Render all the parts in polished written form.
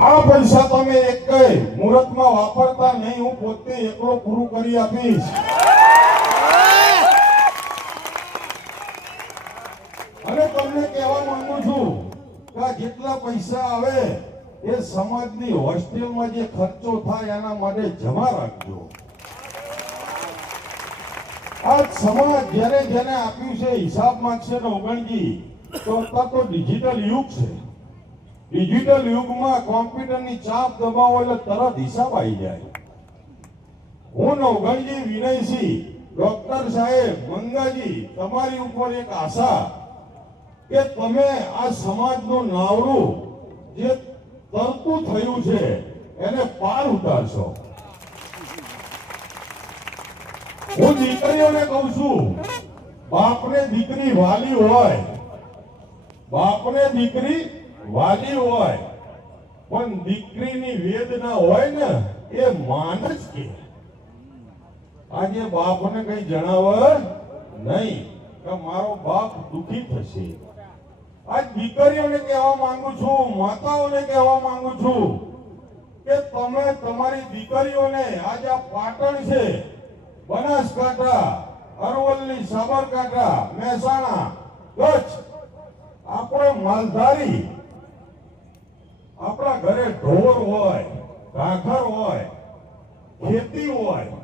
આ પૈસા તમે એક કઈ મુહૂર્તમાં વાપરતા નહીં, હું પોતે એકલો પૂરું કરી આપીશ. અને તમને કહેવા માંગુ છું કે જેટલા પૈસા આવે એ સમાજની હોસ્ટેલમાં જે ખર્ચો થાય એના માટે જમા રાખજો. આ સમાજ જેને જેને આપ્યું છે હિસાબ માંગશે ને ઓગણજી, તો અત્યારે તો ડિજિટલ યુગ છે. ડિજિટલ યુગમાં કોમ્પ્યુટરની ચાપ દબાવો એટલે તરત હિસાબ આવી જાય. હું નવગણજી વિનયસિંહ, ડોક્ટર સાહેબ મંગાજી, તમારી ઉપર એક આશા કે તમે આ સમાજનું નાવડું જે તરતું થયું છે એને પાર ઉતારશો. હું દીકરીઓને કહું છું, બાપને દીકરી વાલી હોય, બાપને દીકરી વાલી હોય, પણ દીકરીની વેદના હોય ને એ માન જ કે. આજે બાપને કઈ જણાવે નહીં કે મારો બાપ દુખી થશે. આજ દીકરીઓને કહેવા માંગુ છું, માતાઓને કહેવા માંગુ છું કે તમે તમારી દીકરીઓને આજે આ પાટણ છે, બનાસકાંઠા, અરવલ્લી, સાબરકાંઠા, મહેસાણા, કચ્છ, આપણે માલધારી, આપણા ઘરે ઢોર હોય, ઘાઘર હોય, ખેતી હોય.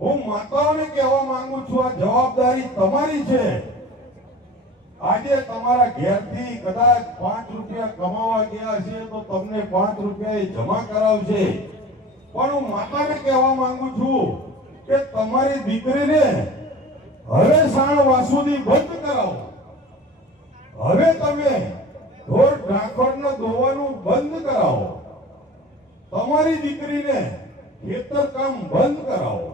હું માતાઓને કહેવા માંગુ છું, આ જવાબદારી તમારી છે. આજે તમારા ઘેરથી કદાચ 5 રૂપિયા કમાવા ગયા છે તો તમને 5 રૂપિયા જમા કરાવશે. પણ હું માતાને કહેવા માંગુ છું કે તમારી દીકરીને હવે સાણ વાસુદી બંધ કરાવો. હવે તમે ઢોર ઢાંખરને દોવાનું બંધ કરાવો. તમારી દીકરીને ખેતર કામ બંધ કરાવો.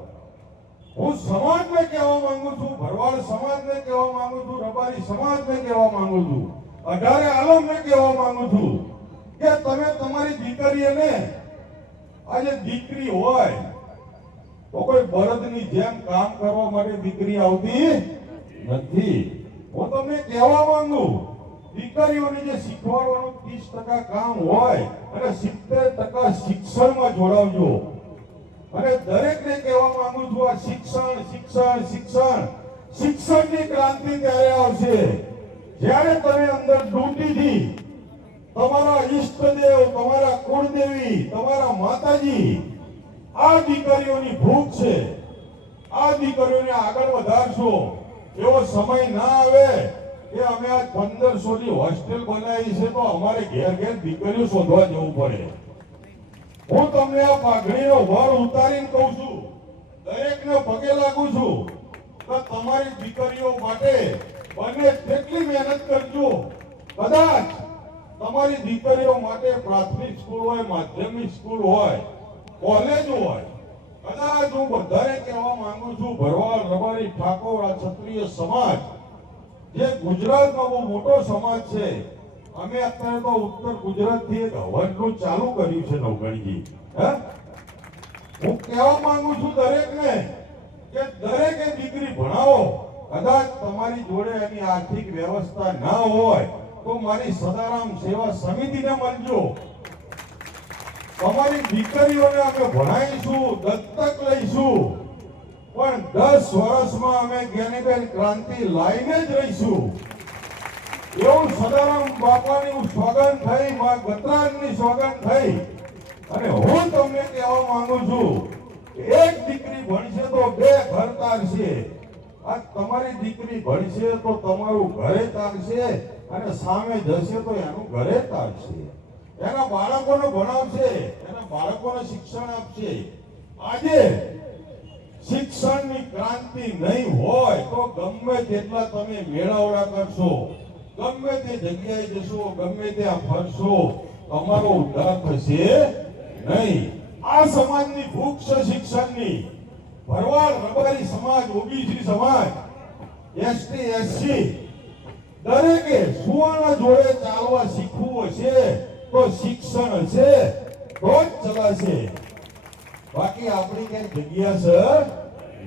હું સમાજને કહેવા માંગુ છું, ભરવાડ સમાજને કહેવા માંગુ છું, રબારી સમાજને કહેવા માંગુ છું, અઢારે આલમને કહેવા માંગુ છું કે તમે તમારી દીકરીઓને આજે દીકરી હોય તો કોઈ બળદની જેમ કામ કરવા માટે દીકરી આવતી નથી. હું તમને કહેવા માંગુ, દીકરીઓને જે શીખવાડવાનું 30% કામ હોય અને 70% શિક્ષણમાં જોડાવજો. અને દરેકને કહેવા માંગુ છું, આ શિક્ષણ શિક્ષણ શિક્ષણ શિક્ષણની ક્રાંતિ ત્યારે આવશે જ્યારે તમે અંદર ડૂટીથી તમારા ઈષ્ટદેવ, તમારા કુળદેવી, તમારા માતાજી, આ દીકરીઓની ભૂખ છે, આ દીકરીઓને આગળ વધારશો. એવો સમય ના આવે કે અમે આ 1500 ની હોસ્ટેલ બનાવી છે તો અમારે ઘેર ઘેર દીકરીઓ શોધવા જવું પડે. હું તમને આ પાઘડીનો વર ઉતારીને કહું છું, દરેકને પગે લાગુ છું કે તમારી દીકરીઓ માટે બને તેટલી મહેનત કરજો. કદાચ તમારી દીકરીઓ માટે પ્રાથમિક સ્કૂલ હોય, માધ્યમિક સ્કૂલ હોય, કોલેજ હોય, કદાચ હું બધાને કહેવા માંગુ છું, ભરવાડ, રબારી, ઠાકોર, આ ક્ષત્રિય સમાજ જે ગુજરાતનો બહુ મોટો સમાજ છે. અમે અત્યારે તો ઉત્તર ગુજરાતથી એક હવનનું ચાલુ કર્યું છે નવગણજી. હું કહેવા માંગુ છું દરેકને કે દરેકે દીકરી ભણાવો. કદાચ તમારી જોડે એની આર્થિક વ્યવસ્થા ના હોય તો મારી સદારામ સેવા સમિતિને મળજો. તમારી દીકરીઓને અમે ભણાવીશું, દત્તક લઈશું, પણ 10 વર્ષમાં અમે જ્ઞાનીબેન ક્રાંતિ લાઈને જ રહીશું. એવું સદારામ બાપાની સોગંદ થઈ, માં ગતરાજની સોગંદ થઈ. અને હું તમને કહેવા માંગુ છું, એક દીકરી ભણશે તો 2 ઘર તારશે. આ તમારી દીકરી ભણશે તો તમારું ઘરે તારશે, અને સામે જશે તો એનું ઘરે તારશે. એના બાળકોને ભણાવશે, એના બાળકોને શિક્ષણ આપશે. આજે શિક્ષણની ક્રાંતિ નહીં હોય તો ગમે તેટલા તમે મેળાવડા કરશો, ગમે તે જગ્યાએ જશો, ગમે ત્યાં ફરશો, તમારો ઉદ્ધાર થશે નહીં. આ સમાજની ભૂખ છે શિક્ષણની. ભરવાડ, રબારી સમાજ, ઓબીસી સમાજ, એસટી, એસસી દરેકે સુવર્ણ જોડે ચાલવા શીખવું હશે તો શિક્ષણ હશે તો જ ચલાશે. બાકી આપણી કઈ જગ્યા છે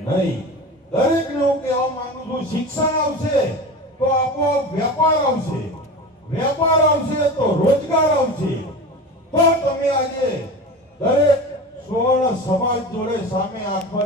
નહીં. દરેકને હું કહેવા માંગુ છું, શિક્ષણ આવશે તો આપોઆપ વેપાર આવશે, વેપાર આવશે તો રોજગાર આવશે, તો આજે દરેક સુવર્ણ સમાજ જોડે સામે આંખવા